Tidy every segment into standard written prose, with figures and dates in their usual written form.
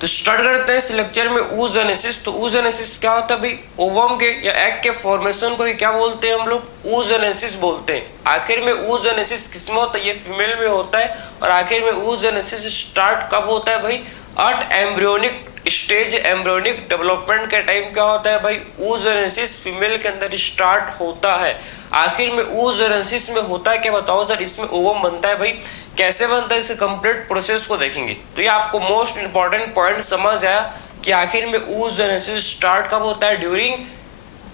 तो स्टार्ट करते हैं इस लेक्चर में oogenesis। तो oogenesis क्या होता है भाई, ओवम के या एग के फॉर्मेशन को ही क्या बोलते हैं हम लोग, oogenesis बोलते हैं। आखिर में oogenesis किसमें होता है, ये फीमेल में होता है। और आखिर में oogenesis स्टार्ट कब होता है भाई, at embryonic stage, embryonic development के टाइम क्या होता है भाई, oogenesis फीमेल के अंदर स्टार्ट होता है। आखिर में oogenesis में होता है क्या बताओ सर, इसमें ओवम बनता है भाई, कैसे बनता है, इसे कंप्लीट प्रोसेस को देखेंगे। तो ये आपको मोस्ट इंपॉर्टेंट पॉइंट समझ आया कि आखिर में oogenesis स्टार्ट कब होता है, during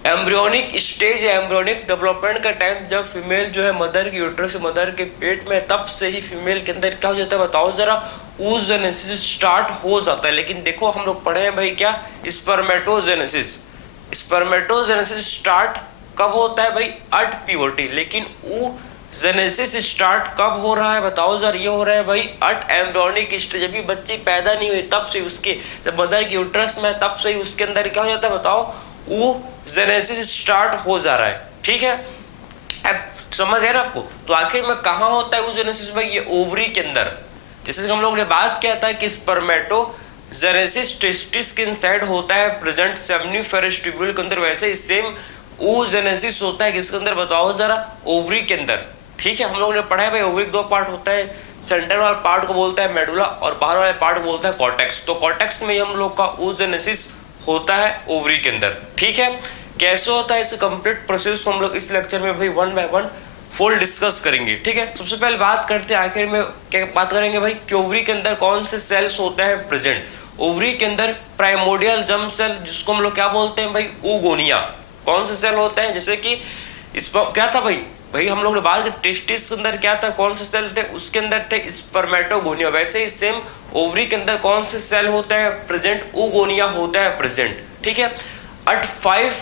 embryonic stage, embryonic development का टाइम, जब फीमेल जो है मदर के यूट्रस, मदर के पेट में, तब से ही फीमेल के अंदर क्या हो जाता है बताओ जरा, oogenesis स्टार्ट हो जाता है। लेकिन देखो हम लोग पढ़े हैं भाई क्या, स्पर्मेटोजेनेसिस। स्पर्मेटोजेनेसिस स्टार्ट कब होता है भाई, एट प्यूबर्टी। लेकिन oogenesis स्टार्ट कब हो रहा है बताओ जरा, ये हो रहा है भाई एट एम्ब्रियोनिक स्टेज, अभी बच्ची पैदा नहीं हुई तब से, उसके जब मदर की यूट्रस में तब से ही उसके अंदर क्या हो जाता है बताओ, oogenesis स्टार्ट हो जा रहा है। ठीक है, अब समझ है ना आपको। तो आखिर में कहाँ होता है oogenesis भाई, ये ओवरी के अंदर। जैसे हम लोग ने बात किया था कि स्पर्मेटोजेनेसिस टेस्टिस के इनसाइड होता है प्रेजेंट सेमिनिफेरस ट्यूब्यूल के अंदर, वैसे ही सेम oogenesis होता है किसके अंदर बताओ जरा, ओवरी के अंदर। ठीक है, हम लोगों ने पढ़ा है भाई ओवरी दो पार्ट होता है, सेंटर वाला पार्ट को बोलता है मेडुला और बाहर वाले पार्ट को बोलता है कॉर्टेक्स। तो कॉर्टेक्स में हम लोग का oogenesis होता है ओवरी के अंदर। ठीक है, कैसे होता है इस कंप्लीट प्रोसेस को हम लोग इस लेक्चर में भाई one by one full discuss करेंगे। ठीक है, सबसे पहले बात करते हैं आखिर में क्या बात करेंगे भाई कि ओवरी के अंदर कौन से सेल्स होते हैं प्रेजेंट। ओवरी के अंदर प्राइमोडियल जर्म सेल, जिसको हम लोग क्या बोलते हैं भाई, oogonia। कौन से सेल होते हैं, जैसे कि इस क्या था भाई हम लोग ने बात की टेस्टिस के अंदर क्या था, कौन से सेल थे, उसके अंदर थे स्पर्मेटोगोनिया। वैसे ही सेम ओवरी के अंदर कौन से सेल होता है प्रेजेंट, oogonia होता है प्रेजेंट। ठीक है, एट 5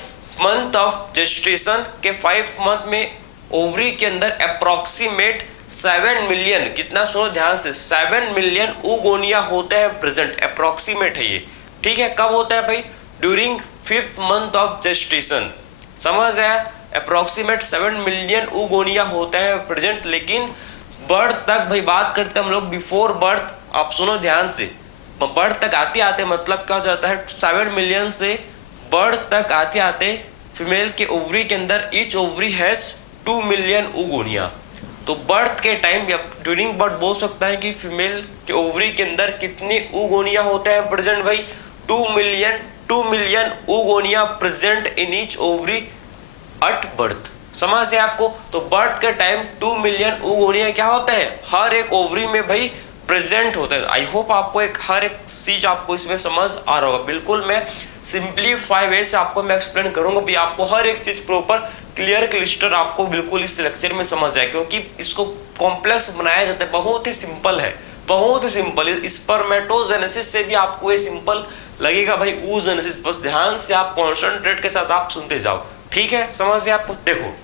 मंथ ऑफ जेस्टेशन के 5 मंथ में ओवरी के अंदर अप्रोक्सीमेट 7 मिलियन, कितना सुनो ध्यान से, 7 मिलियन oogonia होता है प्रेजेंट, अप्रोक्सीमेट है ये। ठीक है, कब होता है भाई, during 5th month of gestation. समझ आया, अप्रोक्सीमेट 7 मिलियन oogonia होता है प्रेजेंट। लेकिन बर्थ तक भाई बात करते हैं हम लोग, बिफोर बर्थ, आप सुनो ध्यान से, बर्थ तक आते आते मतलब क्या हो जाता है, 7 मिलियन से बर्थ तक आते आते फीमेल के ओवरी के अंदर each ovary has 2 million oogonia। तो बर्थ के टाइम या ड्यूरिंग बर्थ बोल सकता है कि फीमेल के ओवरी के अंदर कितने oogonia होते हैं प्रेजेंट भाई, 2 million oogonia present in each ovary at birth. समझ से आपको। तो बर्थ के टाइम 2 मिलियन oogonia क्या होता है, हर एक ओवरी में भाई प्रेजेंट होता है। आई होप आपको हर एक चीज आपको इसमें समझ आ रहा होगा। बिल्कुल मैं सिंपलीफाई वे से आपको मैं एक्सप्लेन करूंगा भी, आपको हर एक चीज प्रॉपर क्लियर क्लिस्टर आपको बिल्कुल इस लेक्चर में समझ जाए, क्योंकि इसको कॉम्प्लेक्स बनाया जाता है, बहुत ही सिंपल है, बहुत ही सिंपल। स्पर्मेटोजेनेसिस से भी आपको ये सिंपल लगेगा भाई oogenesis, बस ध्यान से आप कॉन्सेंट्रेट के साथ आप सुनते जाओ। ठीक है, समझ से आपको। देखो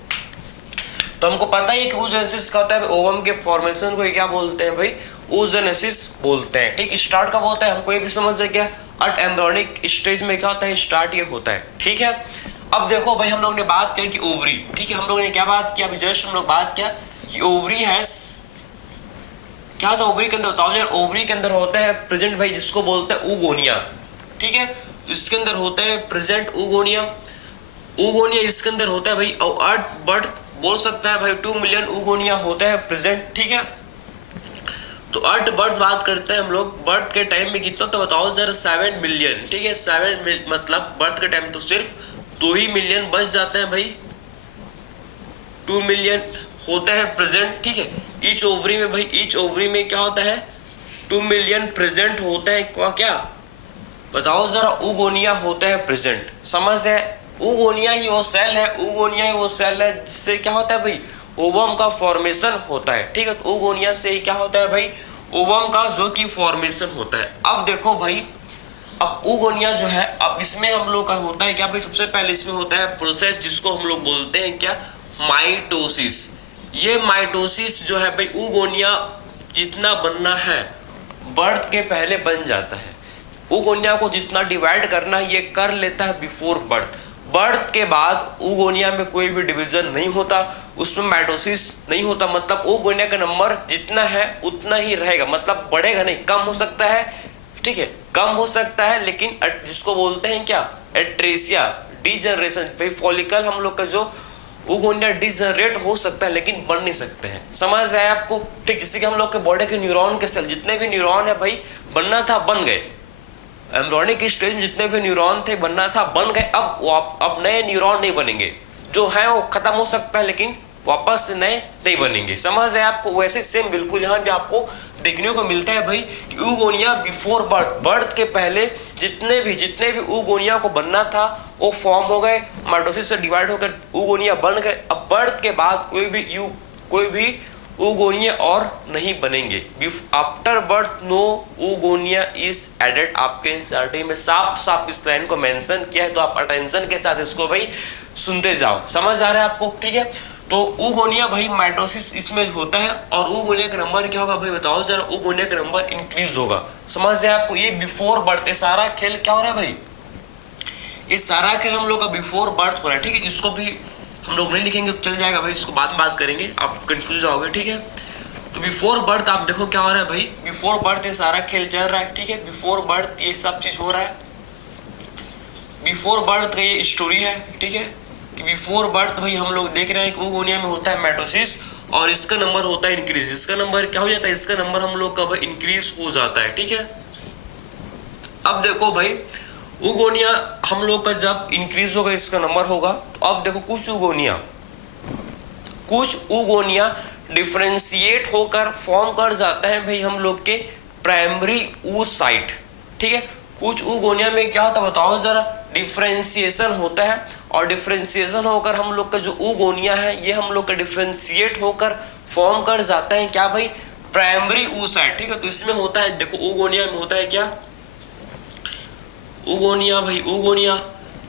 तो हमको पता ही है कि oogenesis क्या होता है, ओवम के फॉर्मेशन को क्या बोलते हैं भाई, oogenesis बोलते हैं। ठीक, स्टार्ट कब होता है हमको ये भी समझ जाए क्या, एट एम्ब्रियोनिक स्टेज में क्या होता है, स्टार्ट ये होता है। ठीक है, अब देखो भाई हम लोग ने बात किया कि ओवरी, ठीक है, हम लोग ने क्या बात किया अभी जस्ट हम लोग बात किया कि ओवरी हैज क्या था, ओवरी के अंदर बताओ यार, ओवरी के अंदर होता है प्रेजेंट भाई जिसको बोलते हैं oogonia। ठीक है, तो इसके अंदर होता है प्रेजेंट oogonia इसके अंदर होता है भाई, और एट बर्थ बोल सकता है भाई 2 मिलियन oogonia होता है प्रेजेंट। ठीक है, तो एट बर्थ बात करते हैं हम लोग, बर्थ के टाइम में कितना तो बताओ जरा, 7 मिलियन। ठीक है, 7 मतलब बर्थ के टाइम तो सिर्फ 2 ही मिलियन बच जाते हैं भाई, 2 मिलियन होता है प्रेजेंट। ठीक है, ईच ओवरी में भाई, ईच ओवरी में क्या होता है, 2 मिलियन प्रेजेंट होता है, क्या बताओ जरा, oogonia होता है प्रेजेंट। समझ है, oogonia ही वो सेल है, oogonia ही वो सेल है जिससे क्या होता है भाई, ओवम का फॉर्मेशन होता है। ठीक है, तो oogonia से ही क्या होता है भाई, ओवम का जो कि फॉर्मेशन होता है। अब देखो भाई, अब oogonia जो है, अब इसमें हम लोग का होता है क्या भाई, सबसे पहले इसमें होता है प्रोसेस जिसको हम लोग बोलते हैं क्या, माइटोसिस। ये माइटोसिस जो है भाई, oogonia जितना बनना है बर्थ के पहले बन जाता है। oogonia को जितना डिवाइड करना ये कर लेता है बिफोर बर्थ। बर्थ के बाद oogonia में कोई भी डिवीजन नहीं होता, उसमें माइटोसिस नहीं होता, मतलब oogonia का नंबर जितना है उतना ही रहेगा, मतलब बढ़ेगा नहीं, कम हो सकता है। ठीक है, कम हो सकता है, लेकिन जिसको बोलते हैं क्या, एट्रेसिया, डिजनरेशन। भाई फॉलिकल हम लोग का जो ओगोनिया डिजनरेट हो सकता है लेकिन बन नहीं सकते हैं। समझ आया आपको? ठीक, जैसे कि हम लोग के बॉडी के न्यूरॉन के सेल, जितने भी न्यूरॉन है भाई बनना था बन गए, एम्ब्रियोनिक स्टेज में जितने भी न्यूरॉन थे बनना था बन गए। अब नए न्यूरॉन नहीं बनेंगे, जो है वो खत्म हो सकता है लेकिन वापस से नए नहीं बनेंगे। समझ है आपको? वैसे सेम बिल्कुल यहाँ भी आपको देखने को मिलता है भाई कि oogonia बिफोर बर्थ, बर्थ के पहले जितने भी oogonia को बनना था वो फॉर्म हो गए, माइटोसिस से डिवाइड होकर oogonia बन गए। अब बर्थ के बाद कोई भी oogonia और नहीं बनेंगे। After birth no oogonia is added. आपके एनसीईआरटी में साफ इस लाइन को मेंशन किया है, तो आप अटेंशन के साथ इसको भाई सुनते जाओ। समझ आ रहा है आपको? ठीक है, तो oogonia भाई माइटोसिस इसमें होता है, और oogonia का नंबर क्या होगा भाई बताओ जरा? oogonia का नंबर इंक्रीज होगा। समझ है आपको? ये बिफोर बर्थ, सारा खेल क्या हो रहा है भाई? ये सारा खेल हम लोग का बिफोर बर्थ हो रहा है। ठीक है, इसको भी हम लोग नहीं लिखेंगे, चल जाएगा भाई, इसको बाद में बात करेंगे, आप कंफ्यूज आओगे। ठीक है, तो बिफोर बर्थ आप देखो क्या हो रहा है भाई, बिफोर बर्थ ये सारा खेल चल रहा है। ठीक है, बिफोर बर्थ ये सब चीज हो रहा है, बिफोर बर्थ का ये स्टोरी है। ठीक है, कि बिफोर बर्थ भाई हम लोग देख रहे हैं कि oogonia में होता है माइटोसिस, और इसका नंबर होता है इंक्रीज। इसका नंबर क्या हो जाता है? इसका नंबर हम लोग का भाई इंक्रीज हो जाता है। ठीक है, अब देखो भाई oogonia हम लोग का जब इंक्रीज होगा इसका नंबर होगा, तो अब देखो कुछ oogonia डिफ्रेंशिएट होकर फॉर्म कर जाता है भाई हम लोग के प्राइमरी oocyte। ठीक है, कुछ oogonia में क्या होता है बताओ जरा? डिफ्रेंशिएशन होता है, और डिफ्रेंशिएशन होकर हम लोग का जो oogonia है ये हम लोग का डिफ्रेंशिएट होकर फॉर्म कर जाता है क्या भाई? Primary oocyte। ठीक है, तो इसमें होता है देखो oogonia में होता है क्या? oogonia भाई oogonia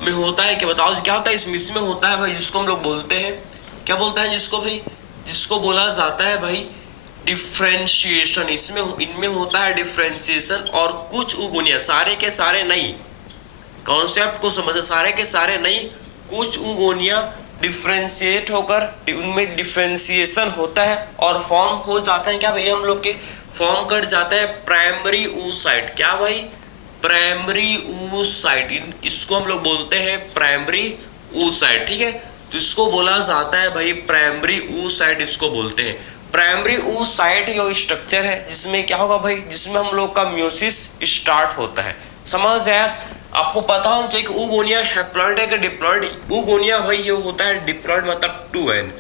में होता है क्या बताओ? क्या होता है इसमें होता है भाई जिसको हम लोग बोलते हैं, क्या बोलते हैं जिसको भाई? जिसको बोला जाता है भाई डिफ्रेंशिएशन। इनमें होता है डिफ्रेंशिएशन, और कुछ oogonia, सारे के सारे नहीं, कॉन्सेप्ट को समझो, सारे के सारे नहीं, कुछ oogonia डिफ्रेंशिएट होकर उनमें डिफ्रेंशिएशन होता है और फॉर्म हो जाता है क्या भाई? हम लोग के फॉर्म कर जाता है प्राइमरी oocyte। क्या भाई? प्राइमरी oocyte, इसको हम लोग बोलते हैं प्राइमरी oocyte। ठीक है, तो इसको बोला जाता है भाई प्राइमरी oocyte, इसको बोलते हैं प्राइमरी oocyte। ये स्ट्रक्चर है जिसमें क्या होगा भाई? जिसमें हम लोग का म्यूसिस स्टार्ट होता है। समझ आया? आपको पता होना चाहिए कि oogonia हैप्लॉइड है कि डिप्लॉइड? oogonia भाई ये होता है डिप्लॉइड, मतलब 2n,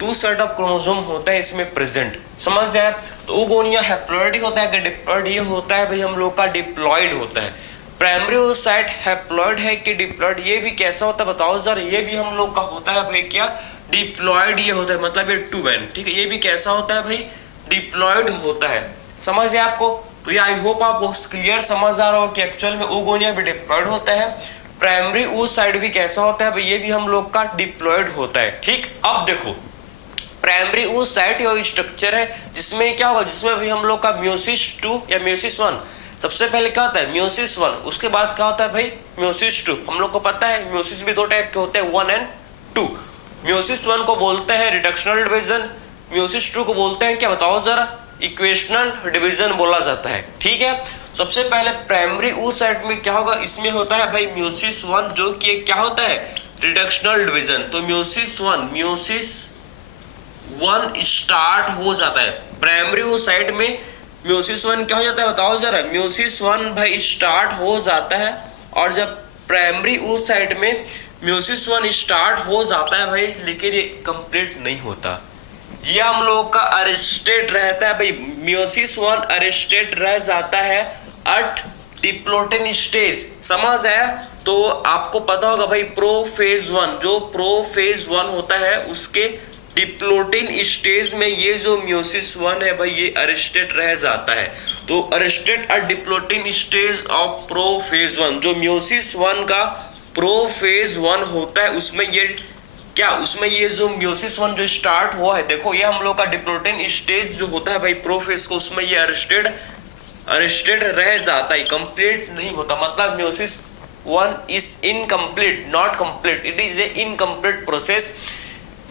2 सेट ऑफ क्रोमोसोम होता है इसमें प्रेजेंट। समझ जाए? तो oogonia हैप्लॉइड होता है कि डिप्लॉइड? ये होता है भाई हम लोग का डिप्लॉइड होता है। प्राइमरी oocyte हैप्लॉइड है कि डिप्लॉइड? ये भी कैसा होता है बताओ जरा? ये भी हम लोग का होता है भाई क्या? डिप्लॉइड ये होता है, मतलब ये 2n। ठीक है, ये भी कैसा होता है भाई? डिप्लॉइड होता है। समझ है आपको? तो ये आई होप आपको क्लियर समझ आ रहा हो कि एक्चुअल में oogonia भी डिप्लॉइड होता है, प्राइमरी oocyte भी कैसा होता है भाई? ये भी हम लोग का डिप्लॉइड होता है। ठीक, अब देखो प्राइमरी oocyte ये स्ट्रक्चर है जिसमें क्या होगा? जिसमें भी हम लोग का म्यूसिस 2 या म्यूसिस 1, सबसे पहले क्या होता है? म्यूसिस 1, उसके बाद क्या होता है भाई? म्यूसिस 2। हम लोग को पता है म्यूसिस भी 2 टाइप के होते हैं, 1 and 2। म्यूसिस 1 को बोलते हैं रिडक्शनल डिवीजन, म्यूसिस 2 को बोलते हैं क्या बताओ जरा? इक्वेशनल डिवीजन बोला जाता है। ठीक है, सबसे पहले प्राइमरी oocyte में क्या होगा? इसमें होता है भाई म्यूसिस 1, जो कि क्या होता है? Reductional division. तो म्यूसिस 1 स्टार्ट हो जाता है प्राइमरी oocyte में। म्यूसिस 1 क्या हो जाता है बताओ जरा? म्यूसिस 1 भाई स्टार्ट हो जाता है, और जब प्राइमरी oocyte में म्यूसिस 1 स्टार्ट हो जाता है भाई, लेकिन ये कंप्लीट नहीं होता, ये हम लोग का अरेस्टेड रहता है भाई। म्यूसिस 1 अरेस्टेड रह जाता है एट डिप्लोटिन स्टेज। समझ आया? तो आपको पता होगा भाई प्रोफेज 1, जो प्रोफेज 1 होता है उसके डिप्लोटिन स्टेज में ये जो म्यूसिस 1 है भाई ये अरेस्टेड रह जाता है। तो arrested eight diplotene stage of prophase 1, जो म्यूसिस 1 का प्रोफेज 1 होता है उसमें ये क्या? उसमें ये जो म्यूसिस 1 जो स्टार्ट हुआ है, देखो ये हम लोग का डिप्लोटिन स्टेज जो होता है भाई प्रोफेज को, उसमें ये अरेस्टेड रह जाता है, कंप्लीट नहीं होता। मतलब meiosis 1 is incomplete, not complete, it is a incomplete process.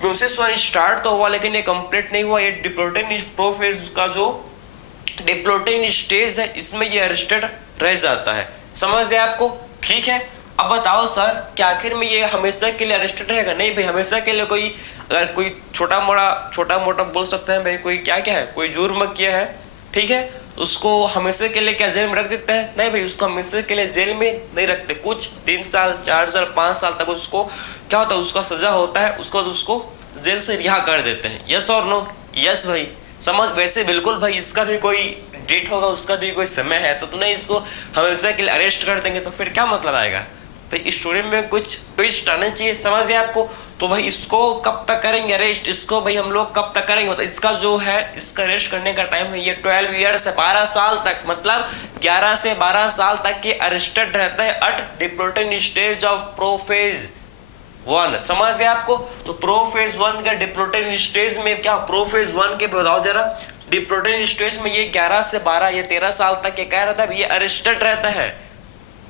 Meiosis 1 start तो हुआ लेकिन ये कंप्लीट नहीं हुआ। ये डिप्लोटिन प्रोफेज का जो डिप्लोटिन स्टेज है इसमें ये अरेस्टेड रह जाता है। समझ गए आपको? ठीक है। अब बताओ सर कि आखिर में ये हमेशा के लिए अरेस्टेड रहेगा? नहीं भाई, हमेशा के लिए कोई अगर कोई छोटा मोटा बोल सकते हैं भाई, कोई क्या क्या है, कोई जुर्म किया है, ठीक है, उसको हमेशा के लिए क्या जेल में रख देते हैं? नहीं भाई, उसको हमेशा के लिए जेल में नहीं रखते। कुछ 3 साल 4 साल 5 साल तक उसको क्या होता है, उसका सजा होता है, उसके बाद उसको जेल से रिहा कर देते हैं। यस और नो? यस भाई। समझ? वैसे बिल्कुल भाई, इसका भी कोई डेट होगा, उसका भी कोई समय है, ऐसा तो नहीं इसको हमेशा के लिए अरेस्ट कर देंगे तो फिर क्या मतलब आएगा भाई? स्टोरी में कुछ ट्विस्ट आना चाहिए। समझ गए आपको? तो भाई इसको कब तक करेंगे अरेस्ट? इसको भाई हम लोग कब तक करेंगे? मतलब इसका जो है, इसका अरेस्ट करने का टाइम है ये 12 ईयर से 12 साल तक, मतलब 11 से 12 साल तक के अरेस्टेड रहता है at deportation stage of prophase 1। समझ गए आपको? तो प्रोफेज 1 का डिपोर्टेशन स्टेज में क्या, प्रोफेज 1 के बताओ जरा, डिपोर्टेशन स्टेज में ये 11 से 12 या 13 साल तक ये क्या रहता है, ये अरेस्टेड रहता है।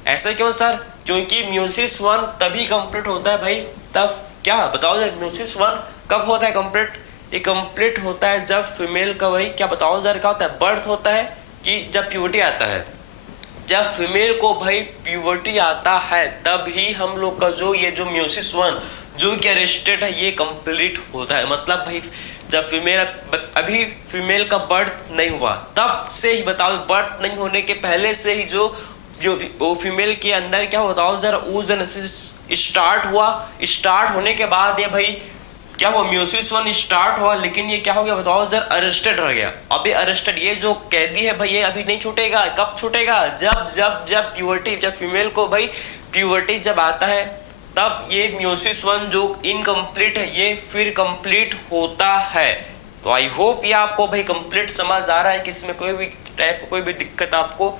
ऐसा क्यों सर? क्योंकि म्यूसिस 1 तभी कंप्लीट होता है भाई, तब क्या बताओ जरा, म्यूसिस 1 कब होता है कंप्लीट? ये कंप्लीट होता है जब फीमेल का भाई क्या बताओ जरा क्या होता है, बर्थ होता है, कि जब प्यूबर्टी आता है। जब फीमेल को भाई प्यूबर्टी आता है तब ही हम लोग का जो ये जो म्यूसिस 1 जो कि अरेस्टेड है ये कंप्लीट होता है। मतलब भाई जब फीमेल, अभी फीमेल का बर्थ नहीं हुआ तब से ही बताओ, बर्थ नहीं होने के पहले से ही जो वो फीमेल के अंदर क्या बताओ जरा, oogenesis स्टार्ट हुआ। स्टार्ट होने के बाद ये भाई क्या हुआ, म्यूसिस 1 स्टार्ट हुआ, लेकिन ये क्या हो गया बताओ जरा, अरेस्टेड रह गया। अभी अरेस्टेड ये जो कैदी है भाई ये अभी नहीं छूटेगा। कब छूटेगा? जब जब जब प्यूबर्टी, जब फीमेल को भाई प्यूबर्टी जब आता है तब ये म्यूसिस 1 जो इनकम्प्लीट है ये फिर कंप्लीट होता है। तो आई होप ये आपको भाई कंप्लीट समझ आ रहा है कि इसमें कोई भी टाइप कोई भी दिक्कत आपको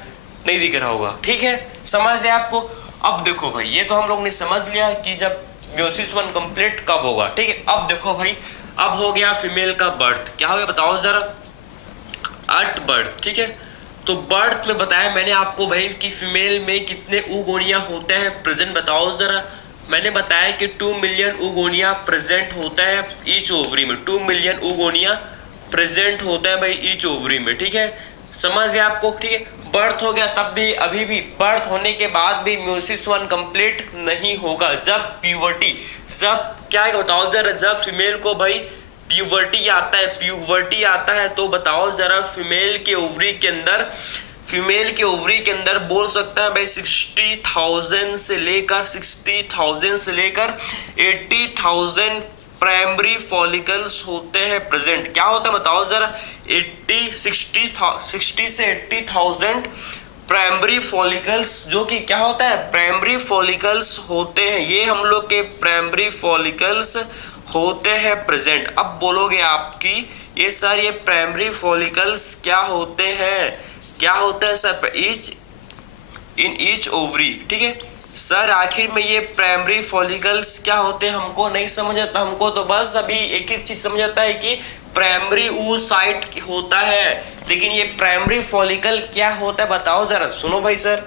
नहीं दिख रहा होगा। ठीक है, समझ है आपको? अब देखो भाई, ये तो हम लोग ने समझ लिया कि जब म्यूसिस 1 कंप्लीट कब होगा। ठीक है, अब देखो भाई, अब हो गया फीमेल का बर्थ। क्या हो गया बताओ जरा, एट बर्थ। ठीक है, तो बर्थ में बताया मैंने आपको भाई कि फीमेल में कितने oogonia होते हैं प्रेजेंट, बताओ जरा। मैंने बताया कि 2 मिलियन oogonia प्रेजेंट होता है ईच ओवरी में। 2 मिलियन oogonia प्रेजेंट होता है भाई ईच ओवरी में। ठीक है, समझ गए आपको? ठीक है, बर्थ हो गया तब भी, अभी भी बर्थ होने के बाद भी म्यूसिस 1 कंप्लीट नहीं होगा। जब प्यूबर्टी, जब क्या है बताओ जरा, जब फीमेल को भाई प्यूबर्टी आता है, प्यूबर्टी आता है तो बताओ जरा फीमेल के ओवरी के अंदर, फीमेल के ओवरी के अंदर बोल सकता है भाई 60,000 से लेकर 80,000 प्राइमरी फॉलिकल्स होते हैं प्रेजेंट। क्या होता है बताओ जरा, 60 से 80,000 प्राइमरी फॉलिकल्स, जो कि क्या होता है, प्राइमरी फॉलिकल्स होते हैं। ये हम लोग के प्राइमरी फॉलिकल्स होते हैं प्रेजेंट। अब बोलोगे आपकी ये सर, ये प्राइमरी फॉलिकल्स क्या होते हैं, क्या होता है सर, इन ईच ओवरी। ठीक है सर, आखिर में ये प्राइमरी फॉलिकल्स क्या होते हैं हमको नहीं समझ आता। हमको तो बस अभी एक ही चीज समझ आता है कि प्राइमरी oocyte होता है, लेकिन ये प्राइमरी फॉलिकल क्या होता है बताओ जरा। सुनो भाई सर,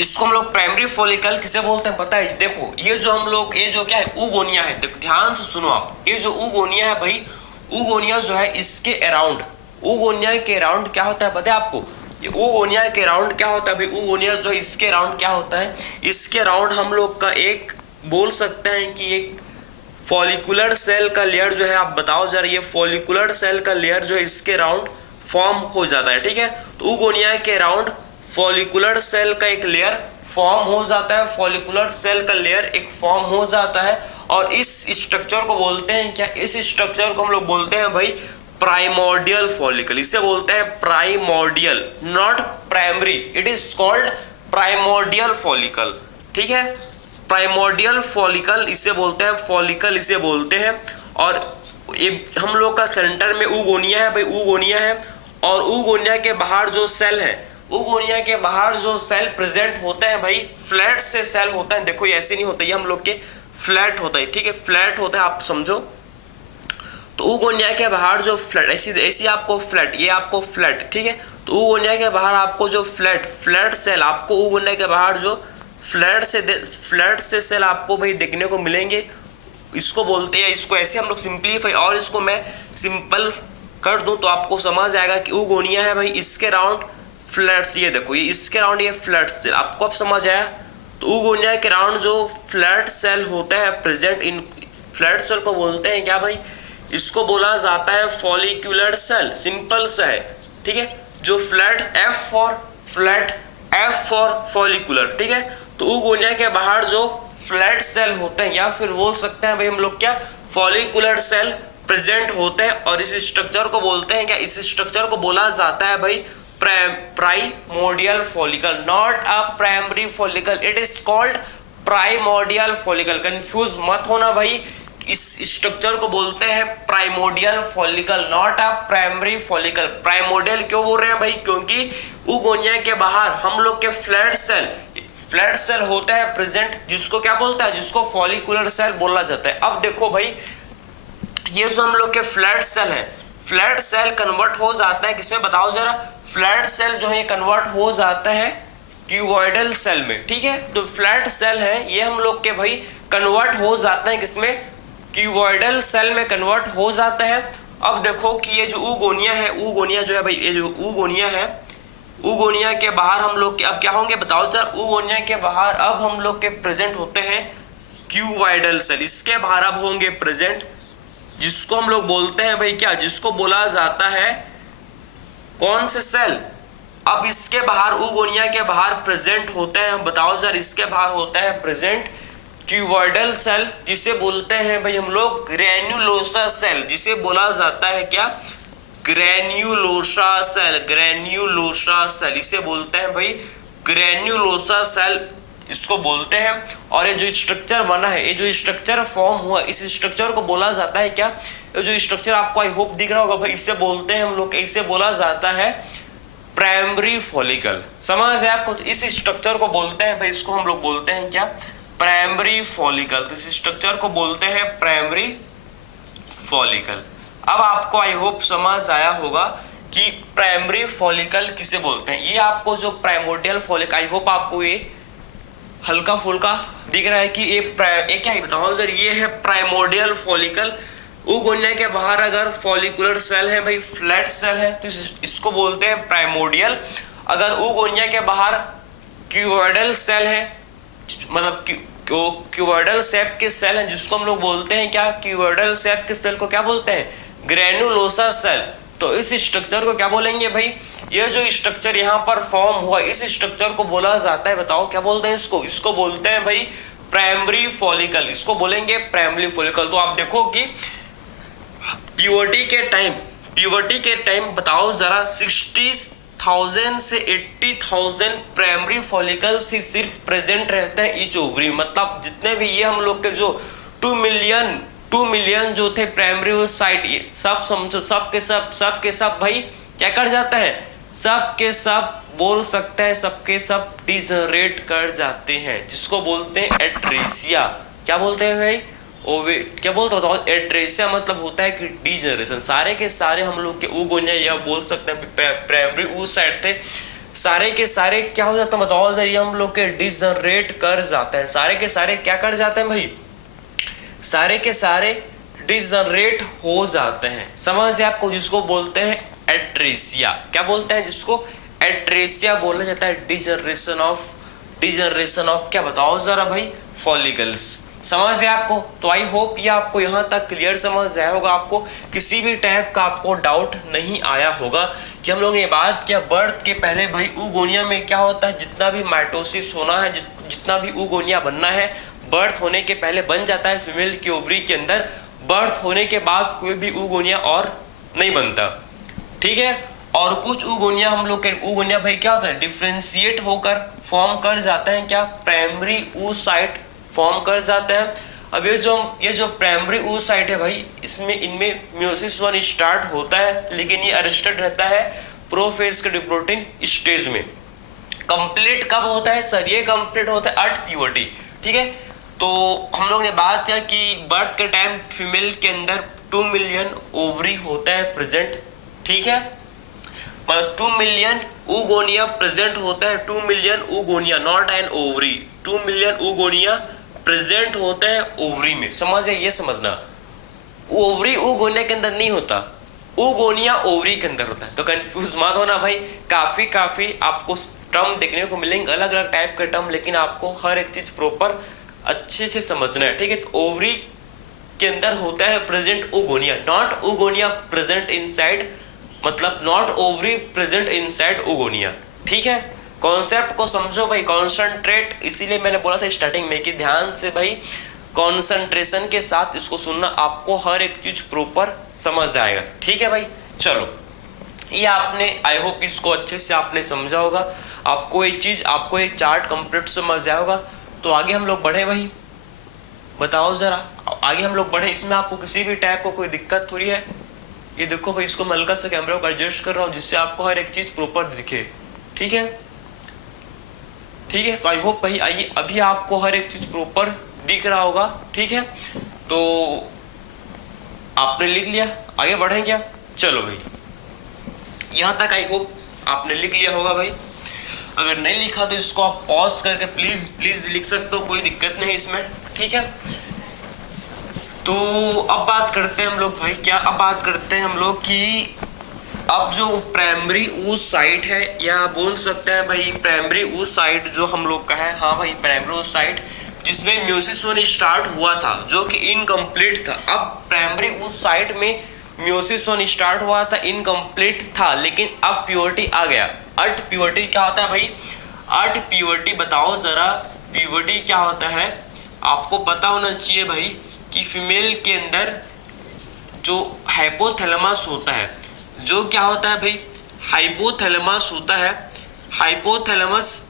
इसको हम लोग प्राइमरी फॉलिकल किसे बोलते हैं पता है? देखो ये जो हम लोग, ये जो क्या है, oogonia है। देखो ध्यान से सुनो आप, ये जो oogonia है भाई, oogonia जो है इसके अराउंड, oogonia के अराउंड क्या होता है पता है आपको? ये oogonia के अराउंड क्या होता है भाई, oogonia जो है इसके अराउंड क्या होता है, इसके अराउंड हम लोग का एक बोल सकते हैं कि एक फॉलिकुलर सेल का लेयर जो है, आप बताओ जरा, ये फॉलिकुलर सेल का लेयर जो है इसके अराउंड फॉर्म हो जाता है। ठीक है, तो oogonia के अराउंड फॉलिकुलर सेल का एक लेयर फॉर्म हो जाता है, फॉलिकुलर सेल का लेयर एक फॉर्म हो जाता है। और इस स्ट्रक्चर को बोलते हैं क्या, इस स्ट्रक्चर को हम लोग बोलते हैं भाई प्राइमोर्डियल फॉलिकल। इसे बोलते हैं primordial, not primary, it is called primordial follicle. ठीक है, प्राइमोर्डियल फॉलिकल इसे बोलते हैं, फॉलिकल इसे बोलते हैं। और ये हम लोग का सेंटर में oogonia है भाई, oogonia है। और oogonia के बाहर जो सेल है, oogonia के बाहर जो सेल प्रेजेंट होते हैं भाई, फ्लैट से सेल होता है। देखो ये ऐसे नहीं होता, ये हम लोग के फ्लैट होता है। ठीक है, फ्लैट होता है, आप समझो। तो oogonia के बाहर जो फ्लैट, ऐसी आपको फ्लैट, ये आपको फ्लैट। ठीक है, तो oogonia के बाहर आपको जो फ्लैट सेल, आपको oogonia के बाहर जो फ्लैट से सेल आपको भाई देखने को मिलेंगे, इसको बोलते हैं, इसको ऐसे हम लोग सिंप्लीफाई, और इसको मैं सिंपल कर दूं तो आपको समझ आएगा कि oogonia है भाई, इसके अराउंड फ्लैट, ये देखो ये इसके अराउंड ये फ्लैट सेल, आपको अब समझ आया। तो ऊगोनिया के अराउंड जो फ्लैट सेल होता है प्रेजेंट इन फ्लैट सेल को बोलते हैं क्या भाई, इसको बोला जाता है फॉलिक्यूलर सेल। सिंपल सा है, ठीक है। जो flat F for flat, F for follicular, ठीक है। तो ऊगोनिया के बाहर जो फ्लैट सेल होते हैं या फिर बोल सकते हैं भाई हम लोग क्या, फॉलिकुलर सेल प्रेजेंट होते हैं। और इस स्ट्रक्चर को बोलते हैं क्या, इस स्ट्रक्चर को बोला जाता है भाई primordial follicle, not a primary follicle, it is called primordial follicle. Confuse मत होना भाई, इस स्ट्रक्चर को बोलते हैं primordial follicle, not a primary follicle. Primordial क्यों बोल रहे हैं भाई, क्योंकि ऊगोनिया के बाहर हम लोग के फ्लैट सेल होता है प्रेजेंट, जिसको क्या बोलता है, जिसको फॉलिकुलर सेल बोला जाता है। अब देखो भाई, ये जो हम लोग के फ्लैट सेल है, फ्लैट सेल कन्वर्ट हो जाता है किसमें, बताओ जरा। फ्लैट सेल जो है कन्वर्ट हो जाता है क्यूबॉइडल सेल में, ठीक है। तो फ्लैट सेल है ये हम लोग के भाई कन्वर्ट हो जाते हैं किसमें, क्यूबॉइडल सेल में कन्वर्ट हो जाता है। अब देखो कि ये जो ऊगोनिया है, ऊगोनिया जो है भाई, ये जो ऊगोनिया है, ऊगोनिया के बाहर हम लोग के अब क्या होंगे बताओ सर। ऊगोनिया के बाहर अब हम लोग के प्रेजेंट होते हैं क्यूबॉइडल सेल, इसके बाहर अब होंगे प्रेजेंट, जिसको हम लोग बोलते हैं भाई क्या, जिसको बोला जाता है कौन से सेल। अब इसके बाहर ऊगोनिया के बाहर प्रेजेंट होते हैं, बताओ सर, इसके बाहर होता है प्रेजेंट क्यूबॉइडल सेल, जिसे बोलते हैं भाई हम लोग ग्रेन्युलोसा सेल, जिसे बोला जाता है क्या, ग्रेन्युलोसा सेल, ग्रेन्युलोसा सेल, इसे बोलते हैं भाई ग्रेन्युलोसा सेल, इसको बोलते हैं। और ये जो स्ट्रक्चर बना है, ये जो स्ट्रक्चर फॉर्म हुआ, इस स्ट्रक्चर को बोला जाता है क्या, ये जो स्ट्रक्चर आपको आई होप दिख रहा होगा भाई, इसे बोलते हैं हम लोग, इसे बोला जाता है प्राइमरी फॉलिकल। समझ है आपको। तो इस स्ट्रक्चर को बोलते हैं भाई, इसको हम लोग बोलते हैं क्या, प्राइमरी फॉलिकल। तो इस स्ट्रक्चर को बोलते हैं प्राइमरी फॉलिकल। अब आपको आई होप समझ आया होगा कि प्राइमरी फॉलिकल किसे बोलते हैं। ये आपको जो प्राइमोर्डियल फॉलिकल, आई होप आपको ये हल्का फुल्का दिख रहा है कि ये क्या है बताओ सर, ये है प्राइमोर्डियल फॉलिकल। ऊगोनिया के बाहर अगर फॉलिकुलर सेल है भाई, फ्लैट सेल है, तो इसको बोलते हैं प्राइमोर्डियल। अगर ऊगोनिया के बाहर क्यूबॉइडल सेल है, मतलब क्यूबॉइडल शेप के सेल हैं, जिसको हम लोग बोलते हैं क्या, क्यूबॉइडल शेप के सेल को क्या बोलते हैं, ग्रेनुलोसा सेल। तो इस स्ट्रक्चर को क्या बोलेंगे भाई, ये जो स्ट्रक्चर यहाँ पर फॉर्म हुआ, इस स्ट्रक्चर को बोला जाता है, बताओ क्या बोलते हैं इसको, इसको बोलते हैं भाई प्राइमरी फॉलिकल, इसको बोलेंगे प्राइमरी फॉलिकल। तो आप देखो कि प्यूबर्टी के टाइम बताओ जरा 60,000 से 80,000 प्राइमरी फॉलिकल्स ही सिर्फ प्रेजेंट रहते हैं ईच ओवरी। मतलब जितने भी ये हम लोग के जो 2 मिलियन जो थे प्राइमरी साइट, ये सब समझो, सब के सब भाई क्या कर जाता है, सब के सब बोल सकते हैं, सबके सब डिजनरेट कर जाते हैं, जिसको बोलते हैं एट्रेसिया। क्या बोलते हैं भाई, ओवे क्या बोलते हो, एट्रेसिया मतलब होता है कि डिजनरेशन। सारे के सारे हम लोग के ऊगोनिया या बोल सकते हैं प्राइमरी उस साइड थे, सारे के सारे क्या हो जाता है बताओ सर, ये हम लोग के डिजनरेट कर जाते हैं। सारे के सारे क्या कर जाते हैं भाई, सारे के सारे डिजनरेट हो जाते हैं। समझ आपको, जिसको बोलते हैं एट्रेसिया। क्या बोलते हैं जिसको, एट्रेसिया बोला जाता है, डिजनरेशन ऑफ क्या बताओ जरा भाई, फॉलिकल्स। समझ है आपको। तो आई होप ये आपको यहाँ तक क्लियर समझ आया होगा, आपको किसी भी टाइप का आपको डाउट नहीं आया होगा कि हम लोग ने बात किया बर्थ के पहले भाई ऊगोनिया में क्या होता है, जितना भी माइटोसिस होना है, जितना भी ऊगोनिया बनना है, बर्थ होने के पहले बन जाता है फीमेल की ओवरी के अंदर। बर्थ होने के बाद कोई भी ऊगोनिया और नहीं बनता, ठीक है। और कुछ ऊगोनिया हम लोग के ऊगोनिया भाई क्या होता है, डिफ्रेंशिएट होकर फॉर्म कर जाते हैं क्या, प्राइमरी oocyte फॉर्म कर जाते हैं। अब ये जो प्राइमरी oocyte है भाई, इसमें इनमें म्योसिस 1 स्टार्ट होता है, लेकिन ये अरेस्टेड रहता है प्रोफेज के डिप्लोटिन स्टेज में। कंप्लीट कब होता है सर, ये कंप्लीट होता है एट प्यूबर्टी, ठीक है। तो हम लोग ने बात किया कि बर्थ के टाइम फीमेल के अंदर 2 मिलियन ओवरी होता है प्रेजेंट, ठीक है। मतलब 2 मिलियन ऊगोनिया प्रेजेंट होता है, 2 million oogonia, not an ovary, 2 million oogonia present होता है ओवरी में। समझ है, ये समझना, ओवरी ऊगोनिया के अंदर नहीं होता, oogonia ओवरी के अंदर होता है। तो कंफ्यूज मत होना भाई, काफी आपको टर्म देखने को मिलेंगे, अलग अलग टाइप के टर्म, लेकिन आपको हर एक चीज प्रॉपर अच्छे से समझना है, ठीक है। तो ओवरी के अंदर होता है present oogonia, not oogonia present inside, मतलब not ovary present inside oogonia, ठीक है। कॉन्सेप्ट को समझो भाई, कॉन्सेंट्रेट, इसीलिए मैंने बोला था स्टार्टिंग में कि ध्यान से भाई कॉन्सेंट्रेशन के साथ इसको सुनना, आपको हर एक चीज प्रॉपर समझ जाएगा, ठीक है भाई। चलो, ये आपने, आई होप इसको अच्छे से आपने समझा होगा, आपको एक चीज, आपको एक चार्ट कंप्लीट समझ जाएगा। तो आगे हम लोग बढ़े भाई, बताओ जरा, आगे हम लोग बढ़े, इसमें आपको किसी भी टाइप को कोई दिक्कत थोड़ी है। ये देखो भाई, इसको मैं हल्का सा कैमरा को एडजस्ट कर रहा हूँ जिससे आपको हर एक चीज प्रॉपर दिखे, ठीक है, ठीक है। तो आई होप भाई, आइए अभी आपको हर एक चीज प्रॉपर दिख रहा होगा, ठीक है। तो आपने लिख लिया, आगे बढ़ें क्या? चलो भाई, यहां तक आई होप आपने लिख लिया होगा भाई। अगर नहीं लिखा तो इसको आप पॉज करके प्लीज लिख सकते हो, कोई दिक्कत नहीं इसमें, ठीक है। तो अब बात करते हैं हम लोग भाई, क्या अब बात करते हैं हम लोग कि अब जो प्राइमरी उस साइट है, या बोल सकते हैं भाई प्राइमरी उस साइट जो हम लोग का है, हाँ भाई प्राइमरी उस साइट जिसमें म्योसिस वन स्टार्ट हुआ था, जो कि इनकम्प्लीट था। अब प्राइमरी उस साइट में म्योसिस वन स्टार्ट हुआ था, इनकम्प्लीट था, लेकिन अब प्यूबर्टी आ गया। अर्ट प्यूबर्टी क्या होता है भाई? अर्ट प्यूबर्टी बताओ जरा, प्यूबर्टी क्या होता है? आपको पता होना चाहिए भाई कि फीमेल के अंदर जो हाइपोथैलेमस होता है, जो क्या होता है भाई, हाइपोथैलेमस होता है। हाइपोथैलेमस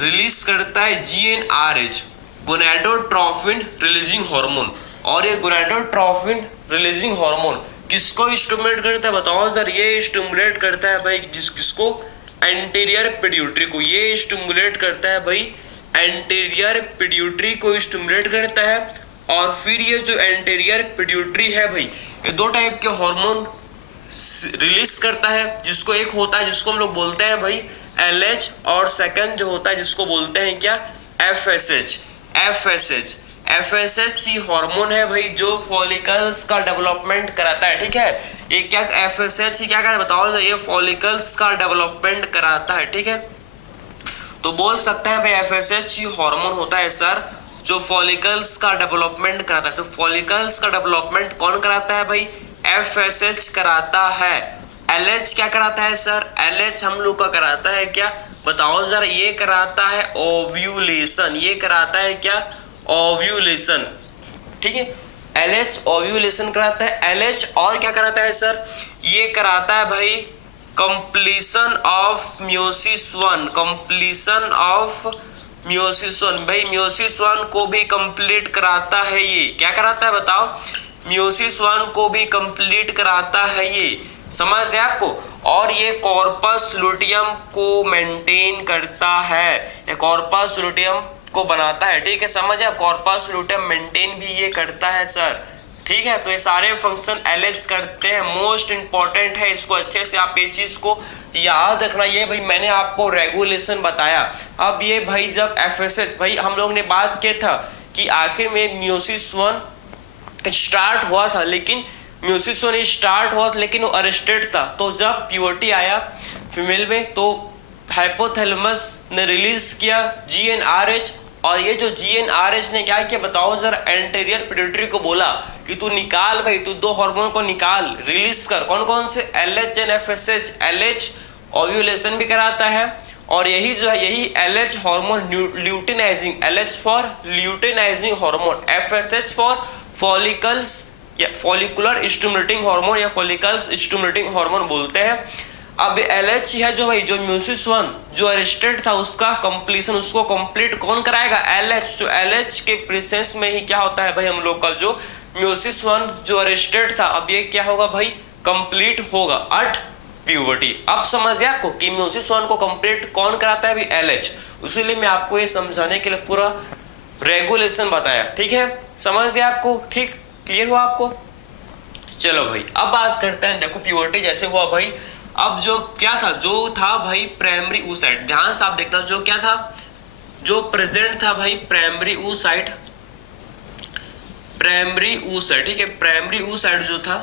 रिलीज करता है GnRH, गोनाडोट्रोफिन रिलीजिंग हार्मोन। और ये गोनाडोट्रोफिन रिलीजिंग हार्मोन किसको स्टिमुलेट करता है बताओ सर? ये स्टिमुलेट करता है भाई किसको? एंटीरियर पिट्यूटरी को। ये स्टिमुलेट करता है भाई एंटीरियर पिट्यूटरी को स्टिमुलेट करता है। और फिर ये जो एंटीरियर पिट्यूटरी है भाई, ये दो टाइप के हार्मोन रिलीज करता है, जिसको एक होता है जिसको हम लोग बोलते हैं भाई LH, और सेकंड जो होता है जिसको बोलते हैं क्या? FSH। FSH ही हार्मोन है भाई जो फॉलिकल्स का डेवलपमेंट कराता है, ठीक है। ये क्या FSH ही क्या कर बताओ? ये फॉलिकल्स का डेवलपमेंट कराता है, ठीक है। तो बोल सकते हैं भाई FSH ही हार्मोन होता है सर जो फॉलिकल्स का डेवलपमेंट कराता है। तो फॉलिकल्स का डेवलपमेंट कौन कराता है भाई? FSH कराता है। LH क्या कराता है सर? LH हम लोग का कराता है क्या बताओ जरा? ये कराता है ओव्यूलेशन। ये कराता है क्या? ओव्यूलेशन, ठीक है। LH ओव्यूलेशन कराता है। LH और क्या कराता है सर? ये कराता है भाई completion of meiosis one. Completion of meiosis one भाई, म्योसिस वन को भी कंप्लीट कराता है। ये क्या कराता है बताओ? म्योसिस वन को भी कंप्लीट कराता है। ये समझ है आपको? और ये कॉर्पस लुटियम को मेंटेन करता है, ये कॉर्पस लुटियम को बनाता है, ठीक है। समझ है? कॉर्पस लुटियम मेंटेन भी ये करता है सर, ठीक है। तो ये सारे फंक्शन LH करते हैं। मोस्ट इंपॉर्टेंट है, इसको अच्छे से आप ये चीज को याद रखना। ये भाई मैंने आपको रेगुलेशन बताया। अब ये भाई जब FSH भाई हम लोग ने बात किया था कि आखिर में म्योसिस वन स्टार्ट हुआ था, लेकिन म्योसिस वन स्टार्ट हुआ था लेकिन वो अरेस्टेड था। तो जब प्यूबर्टी आया फीमेल में तो हाइपोथैलेमस ने रिलीज किया GnRH, और ये जो GnRH ने क्या किया बताओ जरा? एंटीरियर पिट्यूटरी को बोला कि तू निकाल भाई, तू दो हार्मोन को निकाल, रिलीज कर। कौन कौन से? LH and FSH। LH ovulation भी कराता है, और यही जो है यही LH hormone luteinising, LH for luteinizing hormone, FSH for follicles या फॉलिकुलर स्टिमुलेटिंग हार्मोन या फॉलिकल्स स्टिमुलेटिंग हार्मोन बोलते हैं। अब LH है जो भाई जो म्योसिस वन जो अरेस्टेड था उसका कंप्लीशन, उसको कंप्लीट कौन कराएगा? LH। तो LH के प्रेजेंस में ही क्या होता है भाई हम लोग का जो म्योसिस वन जो अरेस्टेड था, अब ये क्या होगा भाई? कंप्लीट होगा अर्ट प्यूबर्टी। अब समझिए आपको कि म्योसिस वन को कंप्लीट कौन कराता है भाई? LH। इसीलिए मैं आपको ये समझाने के लिए पूरा रेगुलेशन बताया, ठीक है। समझिए आपको, ठीक क्लियर हुआ आपको? चलो भाई अब बात करते हैं। देखो प्यूबर्टी जैसे हुआ भाई, अब जो क्या था, जो था भाई प्राइमरी oocyte, ध्यान से आप देखना जो क्या था, जो प्रेजेंट था भाई प्राइमरी oocyte, प्राइमरी oocyte, ठीक है। प्राइमरी oocyte जो था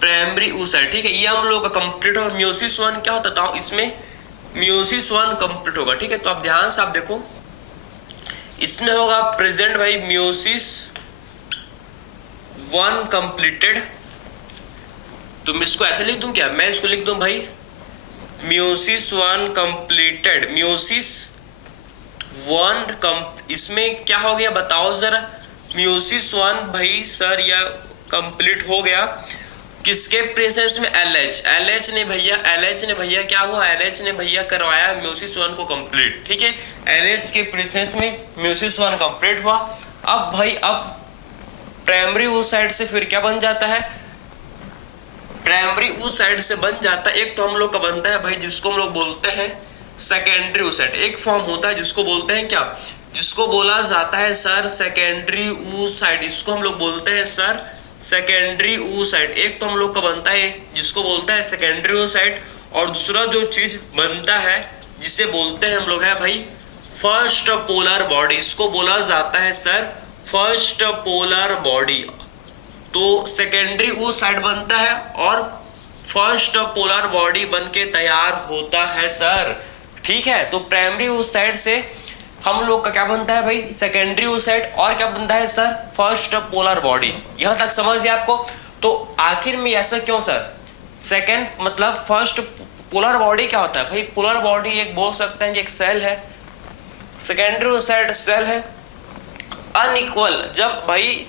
प्राइमरी oocyte, ठीक है, ये हम लोग का कंप्लीट होगा। म्योसिस 1 क्या होता था, इसमें म्योसिस 1 कंप्लीट होगा, ठीक है। तो आप ध्यान से आप देखो, इसमें होगा प्रेजेंट भाई म्योसिस 1 कंप्लीटेड। तो मैं इसको ऐसे लिख दूं क्या, मैं इसको लिख दूं भाई म्योसिस 1 कंप्लीटेड, म्योसिस 1 इसमें क्या हो गया बताओ जरा, म्योसिस 1 भाई सर या कंप्लीट हो गया किसके प्रेजेंस में, LH ने भैया क्या हुआ, LH ने भैया करवाया म्योसिस 1 को कंप्लीट, ठीक है। LH के प्रेजेंस में म्योसिस 1 कंप्लीट हुआ। अब भाई अब प्राइमरी oocyte से फिर क्या बन जाता है, प्राइमरी oocyte से बन जाता है, एक तो हम लोग का बनता है भाई जिसको हम लोग बोलते हैं सेकेंडरी oocyte, एक फॉर्म होता है जिसको बोलते हैं क्या, जिसको बोला जाता है सर सेकेंडरी oocyte, इसको हम लोग बोलते हैं सर सेकेंडरी oocyte। एक तो हम लोग का बनता है जिसको बोलता है सेकेंडरी oocyte, और दूसरा जो चीज बनता है जिसे बोलते हैं हम लोग है भाई फर्स्ट पोलर बॉडी, इसको बोला जाता है सर फर्स्ट पोलर बॉडी। तो सेकेंडरी oocyte बनता है और फर्स्ट पोलर बॉडी बन के तैयार होता है सर, ठीक है। तो प्राइमरी oocyte से हम लोग का क्या बनता है भाई सेकेंडरी oocyte, और क्या बनता है सर फर्स्ट पोलर बॉडी। यहां तक समझ गए आपको। तो आखिर में ऐसा क्यों सर, सेकेंड मतलब फर्स्ट पोलर बॉडी क्या होता है भाई, पोलर बॉडी एक बोल सकते हैं कि एक सेल है, सेकेंडरी oocyte सेल है। अनइक्वल, जब भाई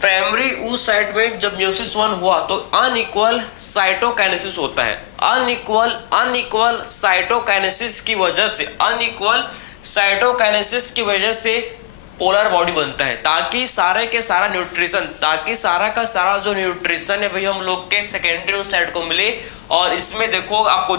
प्राइमरी oocyte में जब म्योसिस 1 हुआ तो अनइक्वल साइटोकाइनेसिस होता है, अनइक्वल साइटोकाइनेसिस की वजह से, अनइक्वल साइटोकाइनेसिस की वजह से पोलर बॉडी बनता है, ताकि सारे के सारा न्यूट्रिशन, ताकि सारा का सारा जो न्यूट्रिशन है भाई हम लोग के सेकेंडरी oocyte को मिले। और इसमें देखो आपको